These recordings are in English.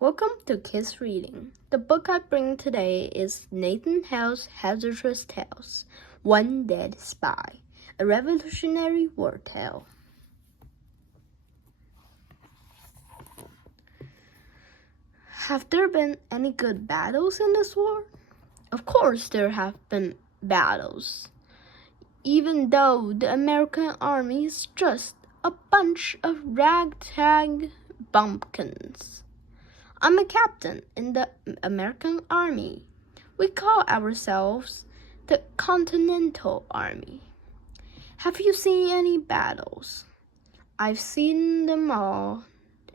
Welcome to Kids Reading. The book I bring today is Nathan Hale's Hazardous Tales, One Dead Spy, a Revolutionary War tale. Have there been any good battles in this war? Of course there have been battles, even though the American army is just a bunch of ragtag bumpkins. I'm a captain in the American Army. We call ourselves the Continental Army. Have you seen any battles? I've seen them all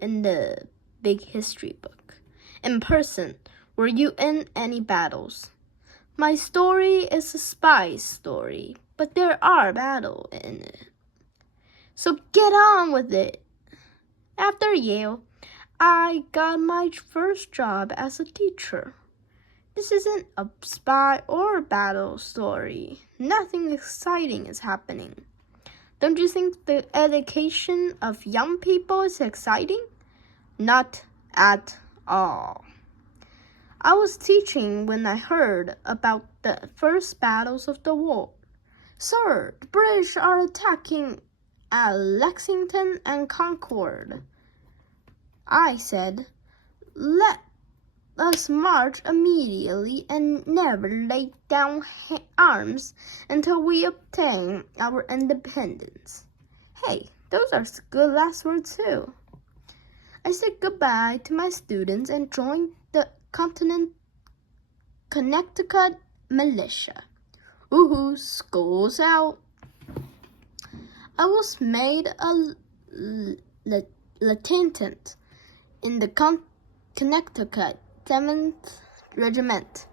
in the big history book. In person, were you in any battles? My story is a spy story, but there are battles in it. So get on with it. After Yale, I got my first job as a teacher. This isn't a spy or battle story. Nothing exciting is happening. Don't you think the education of young people is exciting? Not at all. I was teaching when I heard about the first battles of the war. Sir, the British are attacking at Lexington and Concord. I said, let us march immediately and never lay down arms until we obtain our independence. Hey, those are good last words too. I said goodbye to my students and joined the Connecticut militia. Woohoo, school's out. I was made a lieutenant in the Connecticut 7th Regiment.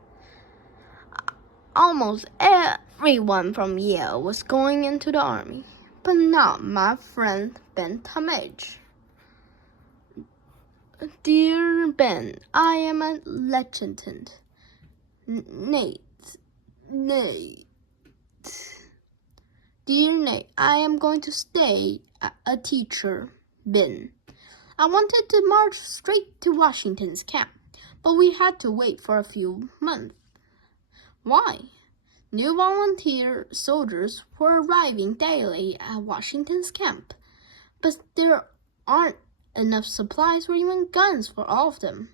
Almost everyone from Yale was going into the army, but not my friend Ben Talmage. Dear Ben, I am a lieutenant. Nate. Dear Nate, I am going to stay a teacher. Ben. I wanted to march straight to Washington's camp, but we had to wait for a few months. Why? New volunteer soldiers were arriving daily at Washington's camp, but there aren't enough supplies or even guns for all of them.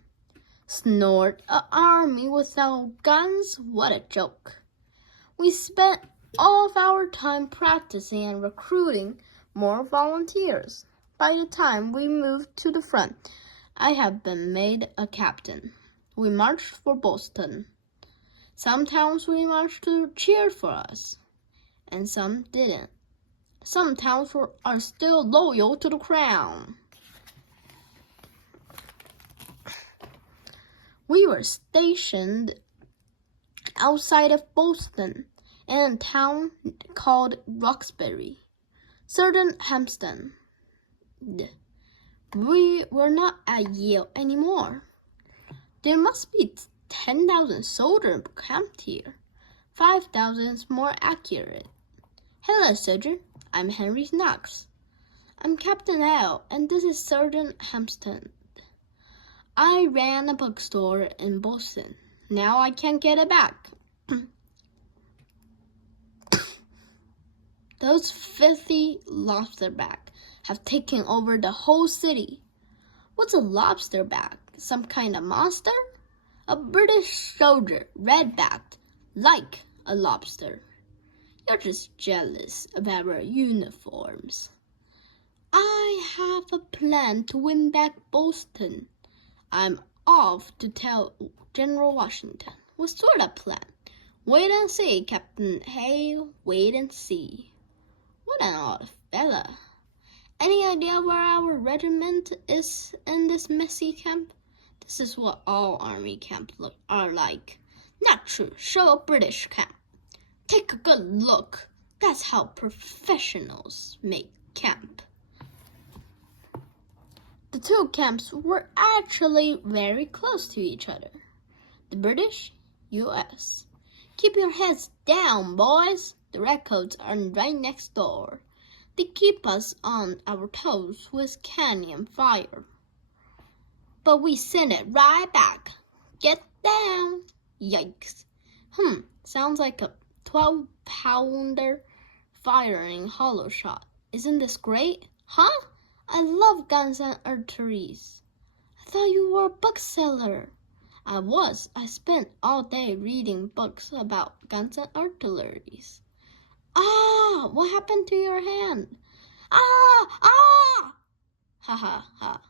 Snort, an army without guns? What a joke. We spent all of our time practicing and recruiting more volunteers. By the time we moved to the front, I had been made a captain. We marched for Boston. Some towns we marched to cheer for us, and some didn't. Some towns are still loyal to the crown. We were stationed outside of Boston in a town called Roxbury, southern Hampton. We were not at Yale anymore. There must be 10,000 soldiers camped here. 5,000 is more accurate. Hello, soldier. I'm Henry Knox. I'm Captain Hale, and this is Southern Hampton. I ran a bookstore in Boston. Now I can't get it back. Those filthy lobsterback have taken over the whole city. What's a lobsterback? Some kind of monster? A British soldier, red-backed, like a lobster. You're just jealous of our uniforms. I have a plan to win back Boston. I'm off to tell General Washington. What sort of plan? Wait and see, Captain Hale. Wait and see. What an odd fella. Any idea where our regiment is in this messy camp? This is what all army camps are like. Not true. Show a British camp. Take a good look. That's how professionals make camp. The two camps were actually very close to each other. The British, U.S. Keep your heads down, boys. The Redcoats are right next door. They keep us on our toes with cannon fire. but we sent it right back. Get down. Yikes. Sounds like a 12-pounder firing hollow shot. Isn't this great? Huh? I love guns and artilleries. I thought you were a bookseller. I was. I spent all day reading books about guns and artilleries. Ah, what happened to your hand? Ah! Ha ha ha.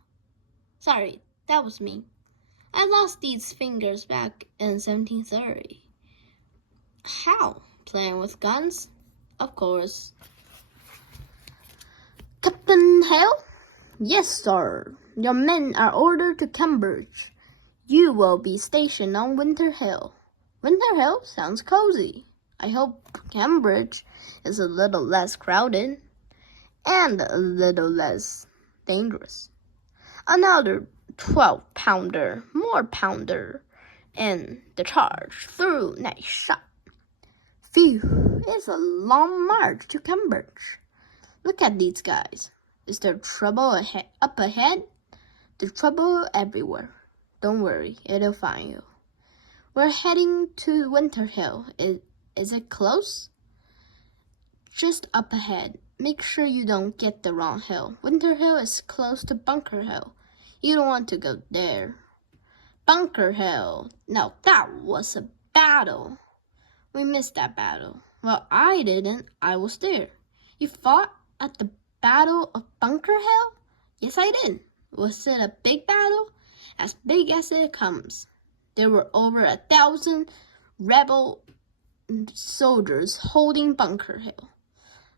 Sorry, that was me. I lost these fingers back in 1730. How? Playing with guns? Of course. Captain Hale? Yes, sir. Your men are ordered to Cambridge. You will be stationed on Winter Hill. Winter Hill sounds cozy. I hope Cambridge is a little less crowded and a little less dangerous. Another 12-pounder, more pounder, and the charge through nice shot. Phew, it's a long march to Cambridge. Look at these guys. Is there trouble up ahead? There's trouble everywhere. Don't worry, it'll find you. We're heading to Winter Hill. Is it close? Just up ahead. Make sure you don't get the wrong hill. Winter Hill is close to Bunker Hill. You don't want to go there. Bunker Hill. Now that was a battle. We missed that battle. Well, I didn't. I was there. You fought at the Battle of Bunker Hill? Yes, I did. Was it a big battle? As big as it comes. There were over 1,000 rebel soldiers holding Bunker Hill.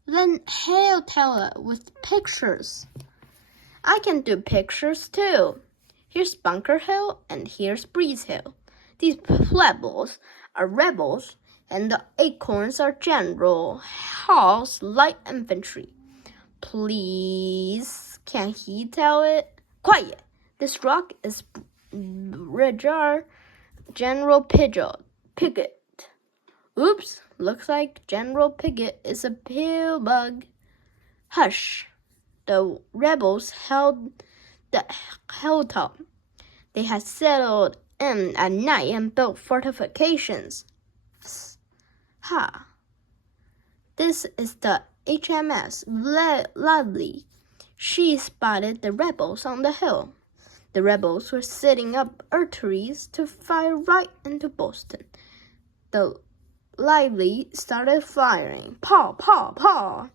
Then Hale tell it with pictures. I can do pictures too. Here's Bunker Hill and here's Breeze Hill. These plebbles are rebels and the acorns are General Hall's light infantry. Please, can he tell it? Quiet! This rock is Brigadier General Piggott. Oops, looks like General Piggott is a pill bug. Hush! The rebels held the hilltop. They had settled in at night and built fortifications. Ha! This is the HMS Lovely. She spotted the rebels on the hill. The rebels were setting up artilleries to fire right into Boston. The Lively started firing. Paw, paw, paw.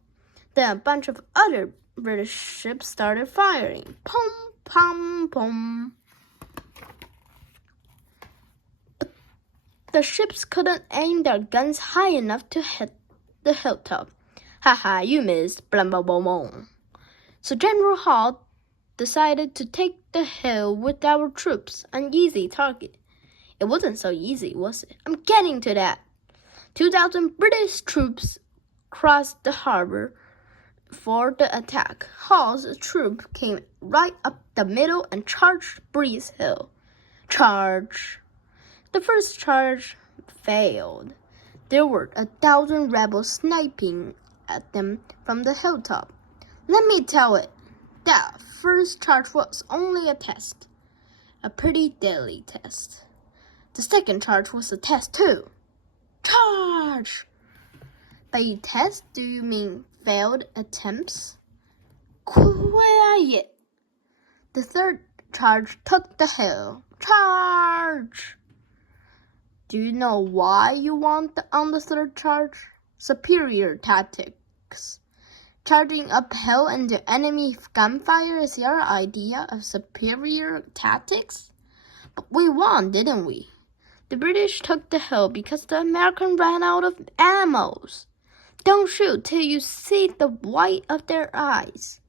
Then a bunch of other British ships started firing. Pom, pom, pom. But the ships couldn't aim their guns high enough to hit the hilltop. Haha, you missed. Blam, blam, blam, blam. So General Hall decided to take the hill with our troops, an easy target. It wasn't so easy, was it? I'm getting to that. 2,000 British troops crossed the harbor for the attack. Hall's troop came right up the middle and charged Breeze Hill. Charge! The first charge failed. There were 1,000 rebels sniping at them from the hilltop. Let me tell it, that first charge was only a test. A pretty deadly test. The second charge was a test too. Charge! By test, do you mean failed attempts? Quiet! The third charge took the hill. Charge! Do you know why you want on the third charge? Superior tactics. Charging uphill into enemy gunfire is your idea of superior tactics? But we won, didn't we? The British took the hill because the Americans ran out of ammo. Don't shoot till you see the white of their eyes.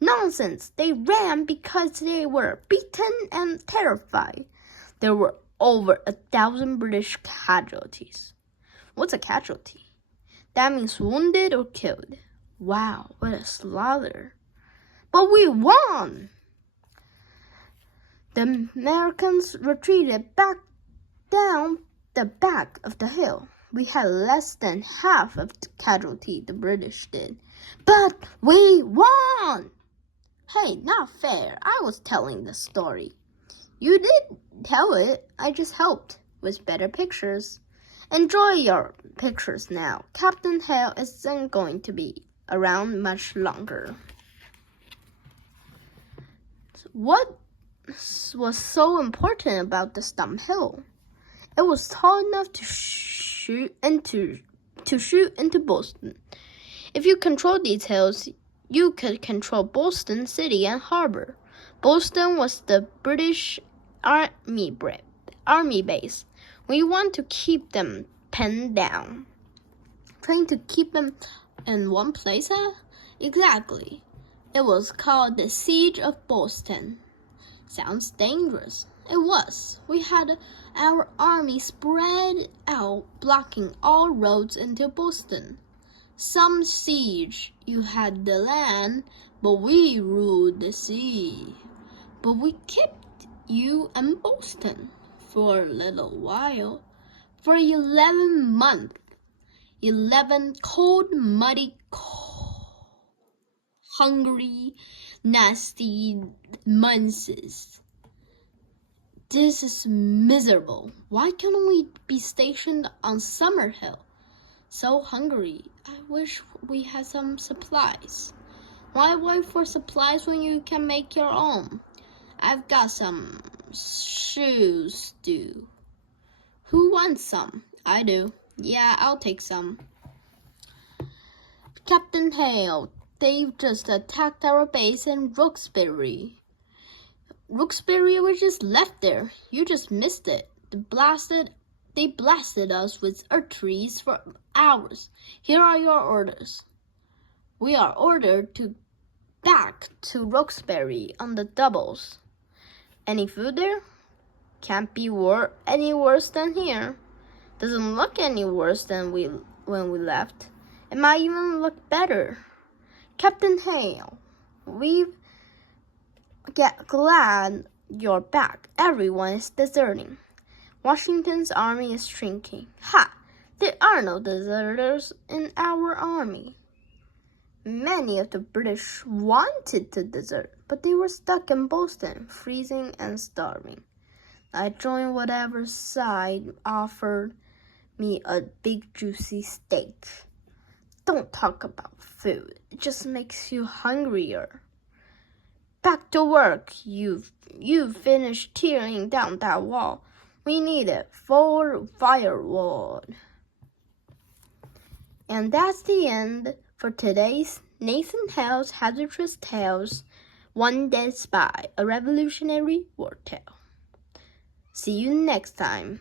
Nonsense! They ran because they were beaten and terrified. There were over 1,000 British casualties. What's a casualty? That means wounded or killed. Wow, what a slaughter. But we won! The Americans retreated back down the back of the hill. We had less than half of the casualty the British did. But we won! Hey, not fair. I was telling the story. You did tell it. I just helped with better pictures. Enjoy your pictures now. Captain Hale isn't going to be around much longer. What was so important about the stump hill? It was tall enough to shoot into Boston. If you control details, you could control Boston City and Harbor. Boston was the British Army base. We want to keep them pinned down. Trying to keep them in one place, huh? Exactly. It was called the Siege of Boston. Sounds dangerous. It was. We had our army spread out, blocking all roads into Boston. Some siege, you had the land, but we ruled the sea. But we kept you in Boston for a little while, for 11 months. 11 cold, muddy, hungry, nasty months. This is miserable. Why can't we be stationed on Summerhill? So hungry. I wish we had some supplies. Why wait for supplies when you can make your own? I've got some shoes, too. Who wants some? I do. Yeah, I'll take some. Captain Hale, they've just attacked our base in Roxbury. Roxbury was just left there. You just missed it. They blasted us with artillery for hours. Here are your orders. We are ordered back to Roxbury on the doubles. Any food there? Can't be any worse than here. Doesn't look any worse than when we left. It might even look better. Captain Hale, we've glad you're back. Everyone is deserting. Washington's army is shrinking. Ha! There are no deserters in our army. Many of the British wanted to desert, but they were stuck in Boston, freezing and starving. I joined whatever side offered me a big juicy steak. Don't talk about food. It just makes you hungrier. Back to work. You've finished tearing down that wall. We need it for firewood. And that's the end for today's Nathan Hale's Hazardous Tales, One Dead Spy, a Revolutionary War Tale. See you next time.